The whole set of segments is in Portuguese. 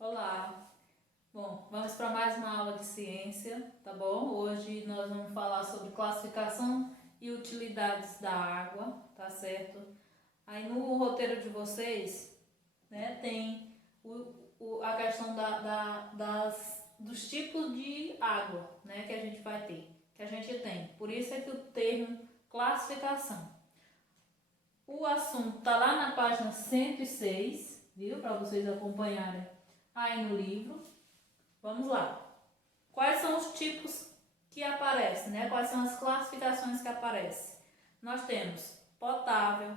Olá! Bom, vamos para mais uma aula de ciência, tá bom? Hoje nós vamos falar sobre classificação e utilidades da água, tá certo? Aí no roteiro de vocês, né, tem a questão dos tipos de água, né, que a gente vai ter, que a gente tem. Por isso é que o termo classificação. O assunto tá lá na página 106, viu? Para vocês acompanharem aí no livro. Vamos lá. Quais são os tipos que aparecem, né? Quais são as classificações que aparecem? Nós temos potável,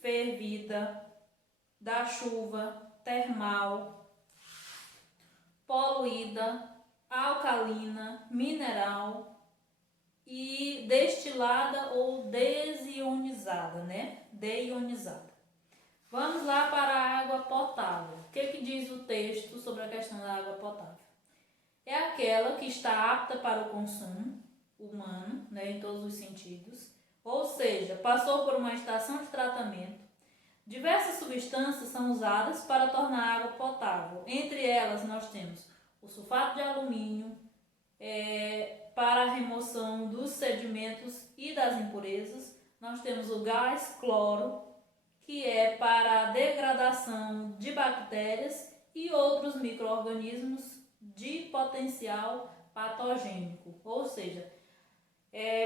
fervida, da chuva, termal, poluída, alcalina, mineral e destilada ou desionizada, né? Deionizada. Vamos lá para a água potável. O que diz o texto sobre a questão da água potável? É aquela que está apta para o consumo humano, né, em todos os sentidos, ou seja, passou por uma estação de tratamento. Diversas substâncias são usadas para tornar a água potável. Entre elas nós temos o sulfato de alumínio, para a remoção dos sedimentos e das impurezas. Nós temos o gás cloro, que é para a degradação de bactérias e outros micro-organismos de potencial patogênico, ou seja,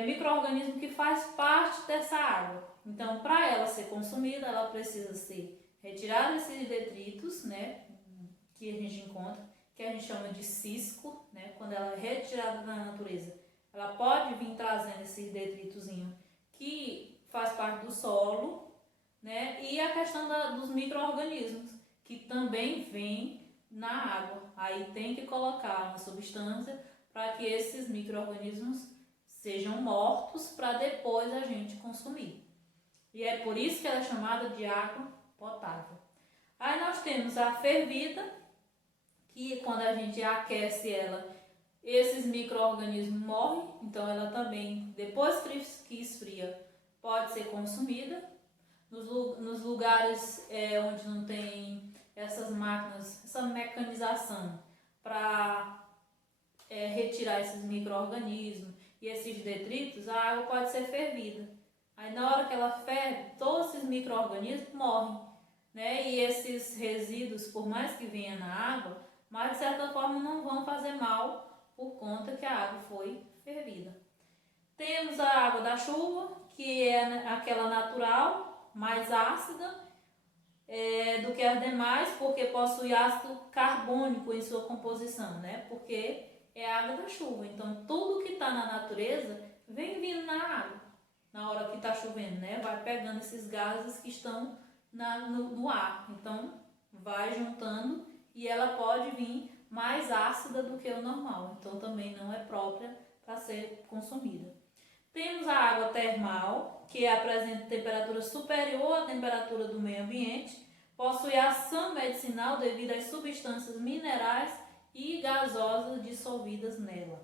micro-organismo que faz parte dessa água. Então, para ela ser consumida, ela precisa ser retirada esses detritos, né, que a gente encontra, que a gente chama de cisco, né, quando ela é retirada da natureza. Ela pode vir trazendo esses detritozinhos que faz parte do solo, né, e a questão dos micro-organismos, que também vem na água. Aí tem que colocar uma substância para que esses micro-organismos sejam mortos para depois a gente consumir. E é por isso que ela é chamada de água potável. Aí nós temos a fervida, que quando a gente aquece ela, esses micro-organismos morrem, então ela também, depois que esfria, pode ser consumida. Nos lugares onde não tem essas máquinas, essa mecanização para retirar esses micro-organismos e esses detritos, a água pode ser fervida. Aí na hora que ela ferve, todos esses micro-organismos morrem, né? E esses resíduos, por mais que venha na água, mas de certa forma não vão fazer mal por conta que a água foi fervida. Temos a água da chuva, que é aquela natural, mais ácida do que as demais, porque possui ácido carbônico em sua composição, né? Porque é a água da chuva. Então, tudo que está na natureza vem vindo na água, na hora que está chovendo, né? Vai pegando esses gases que estão no ar. Então, vai juntando e ela pode vir mais ácida do que o normal. Então, também não é própria para ser consumida. Temos a água termal, que apresenta temperatura superior à temperatura do meio ambiente, possui ação medicinal devido às substâncias minerais e gasosas dissolvidas nela.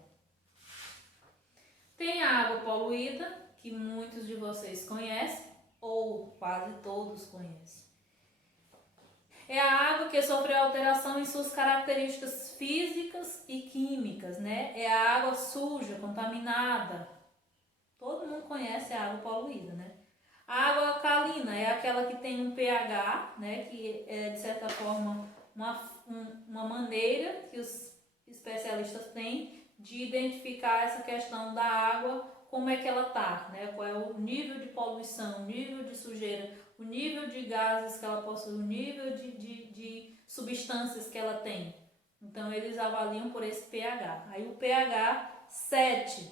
Tem a água poluída, que muitos de vocês conhecem, ou quase todos conhecem. É a água que sofreu alteração em suas características físicas e químicas, né? É a água suja, contaminada. Todo mundo conhece a água poluída, né? A água alcalina é aquela que tem um pH, né? Que é, de certa forma, uma maneira que os especialistas têm de identificar essa questão da água, como é que ela tá, né? Qual é o nível de poluição, o nível de sujeira, o nível de gases que ela possui, o nível de substâncias que ela tem. Então, eles avaliam por esse pH. Aí o pH 7,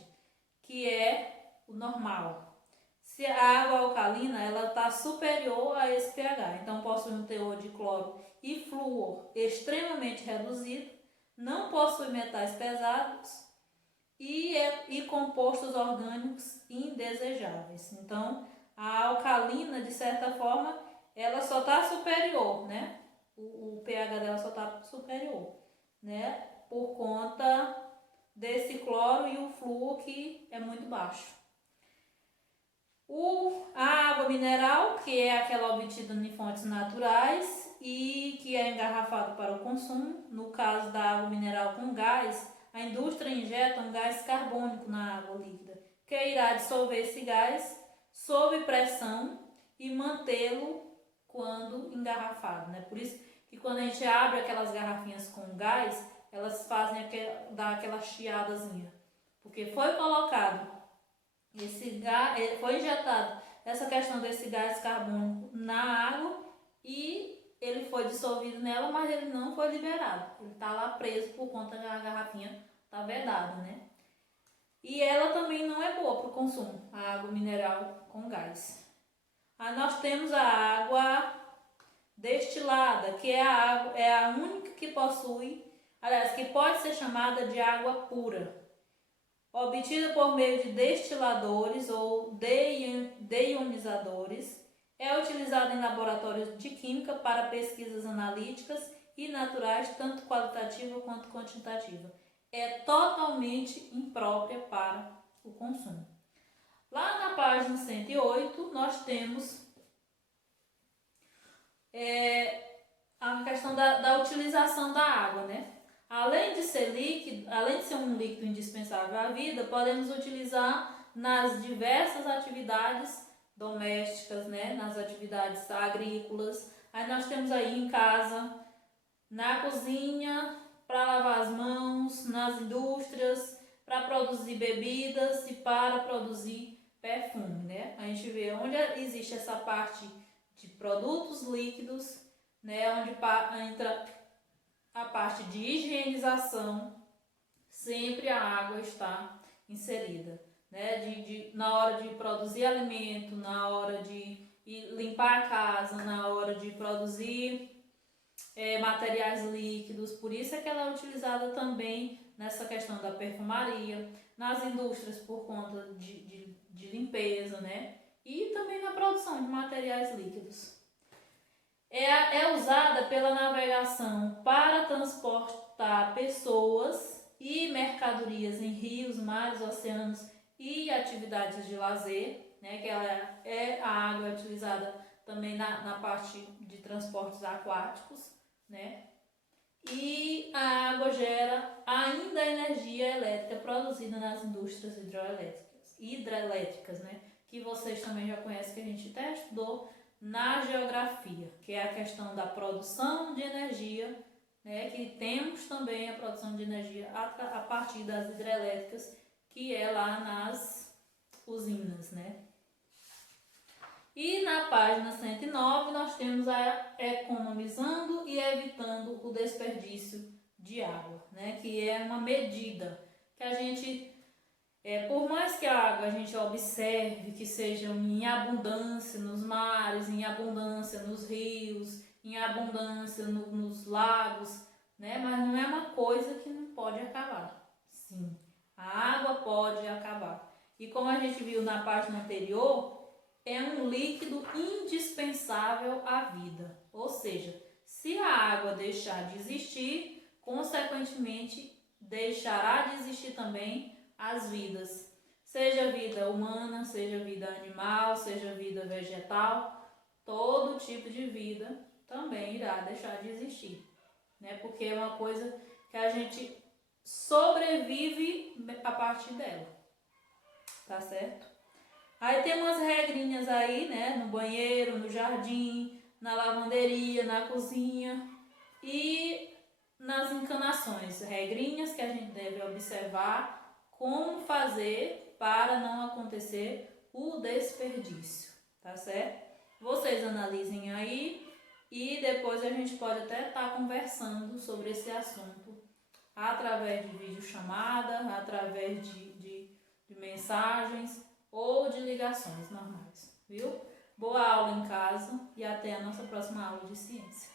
que é o normal. Se a água alcalina ela está superior a esse pH, então possui um teor de cloro e flúor extremamente reduzido, não possui metais pesados e compostos orgânicos indesejáveis. Então, a alcalina, de certa forma, ela só está superior, né? O pH dela só está superior, né? Por conta desse cloro e o flúor que é muito baixo. A água mineral, que é aquela obtida em fontes naturais e que é engarrafado para o consumo. No caso da água mineral com gás, a indústria injeta um gás carbônico na água líquida, que irá dissolver esse gás sob pressão e mantê-lo quando engarrafado, né? Por isso que quando a gente abre aquelas garrafinhas com gás, elas fazem dar aquela chiadazinha, porque foi colocado esse gás, foi injetado essa questão desse gás carbônico na água e ele foi dissolvido nela, mas ele não foi liberado. Ele está lá preso por conta da garrafinha tá vedada, né? E ela também não é boa para o consumo, a água mineral com gás. Aí nós temos a água destilada, que é a única que possui, aliás, que pode ser chamada de água pura, obtida por meio de destiladores ou deionizadores. É utilizada em laboratórios de química para pesquisas analíticas e naturais, tanto qualitativa quanto quantitativa. É totalmente imprópria para o consumo. Lá na página 108, nós temos a questão da utilização da água, né? Além de ser líquido, além de ser um líquido indispensável à vida, podemos utilizar nas diversas atividades domésticas, né? Nas atividades agrícolas. Aí nós temos aí em casa, na cozinha, para lavar as mãos, nas indústrias, para produzir bebidas e para produzir perfume, né? A gente vê onde existe essa parte de produtos líquidos, né? Onde entra a parte de higienização, sempre a água está inserida, né? Na hora de produzir alimento, na hora de limpar a casa, na hora de produzir materiais líquidos. Por isso é que ela é utilizada também nessa questão da perfumaria, nas indústrias por conta de limpeza, né? E também na produção de materiais líquidos. É usada pela navegação para transportar pessoas e mercadorias em rios, mares, oceanos e atividades de lazer, né? Que a água é utilizada também na parte de transportes aquáticos, né? E a água gera ainda energia elétrica produzida nas indústrias hidrelétricas, né? Que vocês também já conhecem, que a gente até estudou na geografia, que é a questão da produção de energia, né? Que temos também a produção de energia a partir das hidrelétricas, que é lá nas usinas, né? E na página 109 nós temos a economizando e evitando o desperdício de água, né? Que é uma medida que a gente, por mais que a água a gente observe que seja em abundância nos mares, em abundância nos rios, em abundância nos lagos, né? Mas não é uma coisa que não pode acabar. Sim, a água pode acabar. E como a gente viu na página anterior, é um líquido indispensável à vida. Ou seja, se a água deixar de existir, consequentemente deixará de existir também as vidas. Seja vida humana, seja vida animal, seja vida vegetal, todo tipo de vida também irá deixar de existir, né? Porque é uma coisa que a gente sobrevive a partir dela, tá certo? Aí tem umas regrinhas aí, né? No banheiro, no jardim, na lavanderia, na cozinha e nas encanações. Regrinhas que a gente deve observar como fazer para não acontecer o desperdício, tá certo? Vocês analisem aí e depois a gente pode até estar conversando sobre esse assunto através de videochamada, através de mensagens ou de ligações normais, viu? Boa aula em casa e até a nossa próxima aula de ciência.